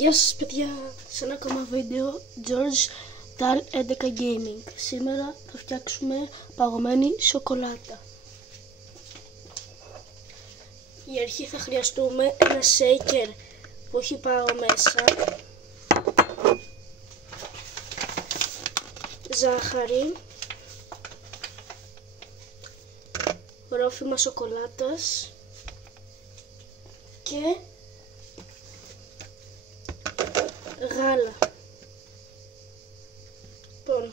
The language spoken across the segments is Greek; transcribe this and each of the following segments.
Γεια σας παιδιά, σε ένα ακόμα βίντεο George Tal 11 Gaming. Σήμερα θα φτιάξουμε παγωμένη σοκολάτα. Για αρχή θα χρειαστούμε ένα shaker που έχει πάγο μέσα, ζάχαρη, ρόφημα σοκολάτας και γάλα. Λοιπόν,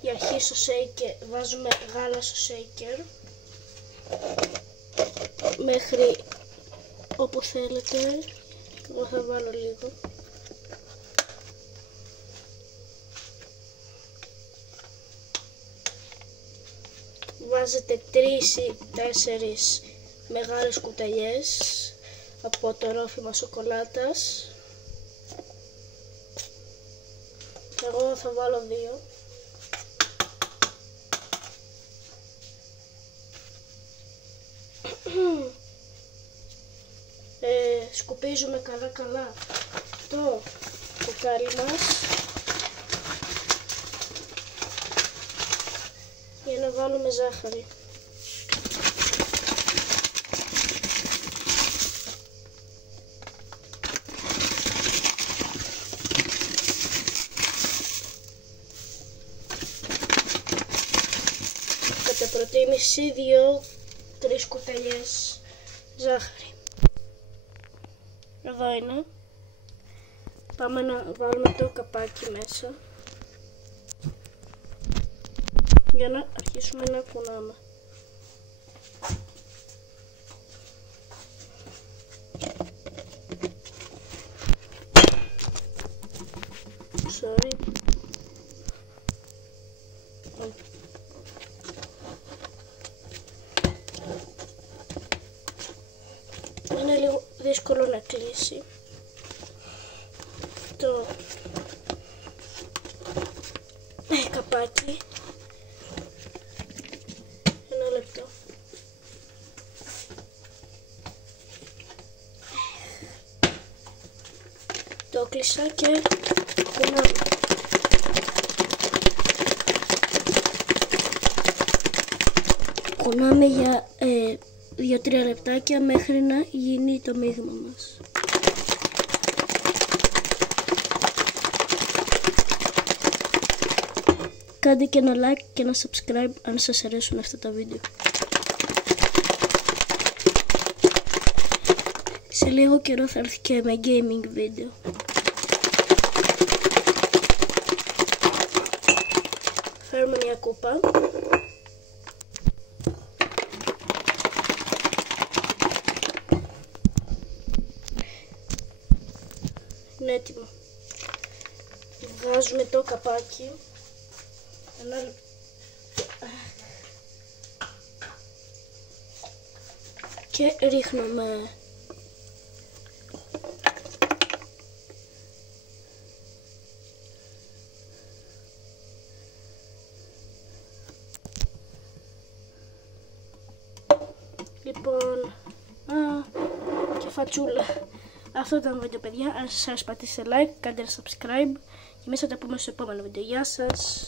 για αρχή στο shaker βάζουμε γάλα στο shaker μέχρι όπου θέλετε. Εγώ θα βάλω λίγο. Βάζετε 3 ή 4 μεγάλες κουταλιές από το ρόφημα σοκολάτας. Εγώ θα βάλω 2. Σκουπίζουμε καλά το μπουκάλι μας για να βάλουμε ζάχαρη. Κατά προτίμηση 2-3 κουταλιές ζάχαρη. Εδώ είναι. Πάμε να βάλουμε το καπάκι μέσα για να αρχίσουμε να κουνάμε. Είναι λίγο δύσκολο να κλείσει το καπάκι. Ένα λεπτό. Το κλείσα και κουνάμε. Κουνάμε για 2-3 λεπτάκια μέχρι να γίνει το μείγμα μας. Κάντε και ένα like και ένα subscribe αν σας αρέσουν αυτά τα βίντεο. Σε λίγο καιρό θα έρθει και με gaming βίντεο. Φέρουμε μια κούπα. Είναι έτοιμο. Βγάζουμε το καπάκι. Και ρίχνουμε. Λοιπόν, και φατσούλα. Αυτό ήταν το βίντεο παιδιά. Αν σας άρεσε πατήστε like, κάντε ένα subscribe και εμείς θα τα πούμε στο επόμενο βίντεο. Γεια σας!